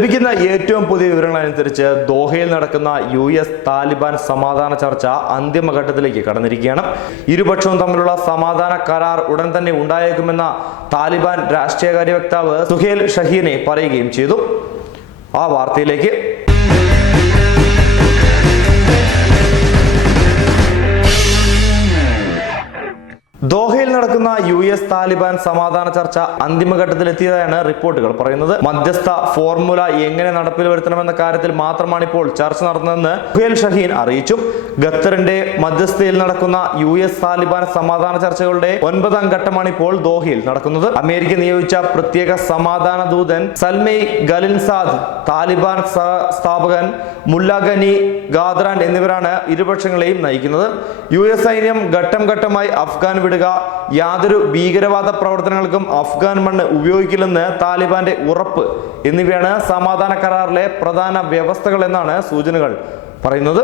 ലഭിക്കുന്ന ഏറ്റവും പുതിയ വിവരങ്ങൾ അനുസരിച്ച് ദോഹയിൽ നടക്കുന്ന യു എസ് താലിബാൻ സമാധാന ചർച്ച അന്തിമഘട്ടത്തിലേക്ക് കടന്നിരിക്കുകയാണ്. ഇരുപക്ഷവും തമ്മിലുള്ള സമാധാന കരാർ ഉടൻ തന്നെ ഉണ്ടായേക്കുമെന്ന താലിബാൻ രാഷ്ട്രീയകാര്യ വക്താവ് സുഹേൽ ഷഹീനെ പറയുകയും ചെയ്തു. ആ വാർത്തയിലേക്ക് ദോഹയിൽ നടക്കുന്ന യു എസ് താലിബാൻ സമാധാന ചർച്ച അന്തിമഘട്ടത്തിലെത്തിയതായാണ് റിപ്പോർട്ടുകൾ പറയുന്നത്. മധ്യസ്ഥ ഫോർമുല എങ്ങനെ നടപ്പിൽ വരുത്തണമെന്ന കാര്യത്തിൽ മാത്രമാണ് ഇപ്പോൾ ചർച്ച നടന്നതെന്ന് ഖുഹേൽ ഷഹീൻ അറിയിച്ചു. ഖത്തറിന്റെ മധ്യസ്ഥയിൽ നടക്കുന്ന യു എസ് താലിബാൻ സമാധാന ചർച്ചകളുടെ ഒൻപതാം ഘട്ടമാണ് ഇപ്പോൾ ദോഹയിൽ നടക്കുന്നത്. അമേരിക്ക നിയോഗിച്ച പ്രത്യേക സമാധാന ദൂതൻ സൽമൈ ഗലിൻസാദ് താലിബാൻ സ്ഥാപകൻ മുല്ലഗനി ഗാദ്രാൻ എന്നിവരാണ് ഇരുപക്ഷങ്ങളെയും നയിക്കുന്നത്. യു എസ് സൈന്യം ഘട്ടം ഘട്ടമായി അഫ്ഗാൻ വിടുക യാതൊരു ഭീകരവാദ പ്രവർത്തനങ്ങൾക്കും അഫ്ഗാൻ മണ്ണ് ഉപയോഗിക്കില്ലെന്ന് താലിബാന്റെ ഉറപ്പ്. എന്നിവയാണ് സമാധാന കരാറിലെ പ്രധാന വ്യവസ്ഥകൾ എന്നാണ് സൂചനകൾ പറയുന്നത്.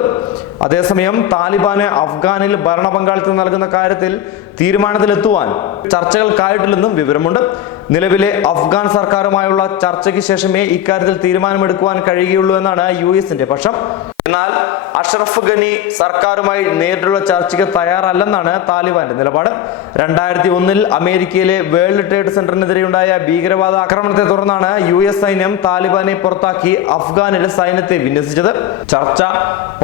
അതേസമയം താലിബാന് അഫ്ഗാനിൽ ഭരണ പങ്കാളിത്തം നൽകുന്ന കാര്യത്തിൽ തീരുമാനത്തിലെത്തുവാൻ ചർച്ചകൾക്കായിട്ടില്ലെന്നും വിവരമുണ്ട്. നിലവിലെ അഫ്ഗാൻ സർക്കാരുമായുള്ള ചർച്ചയ്ക്ക് ശേഷമേ ഇക്കാര്യത്തിൽ തീരുമാനമെടുക്കുവാൻ കഴിയുകയുള്ളൂ എന്നാണ് യു എസിന്റെ പക്ഷം. എന്നാൽ അഷ്റഫ് ഗനി സർക്കാരുമായി നേരിട്ടുള്ള ചർച്ചയ്ക്ക് തയ്യാറല്ലെന്നാണ് താലിബാന്റെ നിലപാട്. രണ്ടായിരത്തി ഒന്നിൽ അമേരിക്കയിലെ വേൾഡ് ട്രേഡ് സെന്ററിനെതിരെയുണ്ടായ ഭീകരവാദ ആക്രമണത്തെ തുടർന്നാണ് യു എസ് സൈന്യം താലിബാനെ പുറത്താക്കി അഫ്ഗാനിൽ സൈന്യത്തെ വിന്യസിച്ചത്. ചർച്ച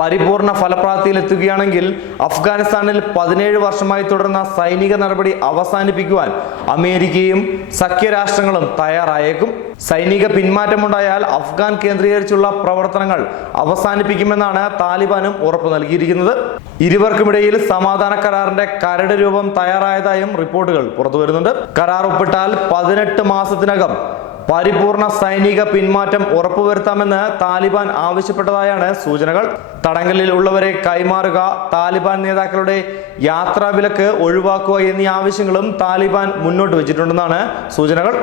പരിപൂർണ ഫലപ്രാപ്തിയിലെത്തുകയാണെങ്കിൽ അഫ്ഗാനിസ്ഥാനിൽ പതിനേഴ് വർഷമായി തുടർന്ന സൈനിക നടപടി അവസാനിപ്പിക്കുവാൻ അമേരിക്കയും സഖ്യരാഷ്ട്രങ്ങളും തയ്യാറായേക്കും. സൈനിക പിന്മാറ്റമുണ്ടായാൽ അഫ്ഗാൻ കേന്ദ്രീകരിച്ചുള്ള പ്രവർത്തനങ്ങൾ അവസാനിപ്പിക്കുമെന്നാണ് താലിബാനും ഉറപ്പ് നൽകിയിരിക്കുന്നത്. ഇരുവർക്കുമിടയിൽ സമാധാന കരാറിന്റെ കരട് രൂപം തയ്യാറായതായും റിപ്പോർട്ടുകൾ പുറത്തുവരുന്നുണ്ട് കരാർ ഒപ്പിട്ടാൽ പതിനെട്ട് മാസത്തിനകം പരിപൂർണ സൈനിക പിന്മാറ്റം ഉറപ്പുവരുത്താമെന്ന് താലിബാൻ ആവശ്യപ്പെട്ടതായാണ് സൂചനകൾ. തടങ്കലിൽ ഉള്ളവരെ കൈമാറുക താലിബാൻ നേതാക്കളുടെ യാത്രാ വിലക്ക് ഒഴിവാക്കുക എന്നീ ആവശ്യങ്ങളും താലിബാൻ മുന്നോട്ട് വെച്ചിട്ടുണ്ടെന്നാണ് സൂചനകൾ.